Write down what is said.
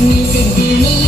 music, you need.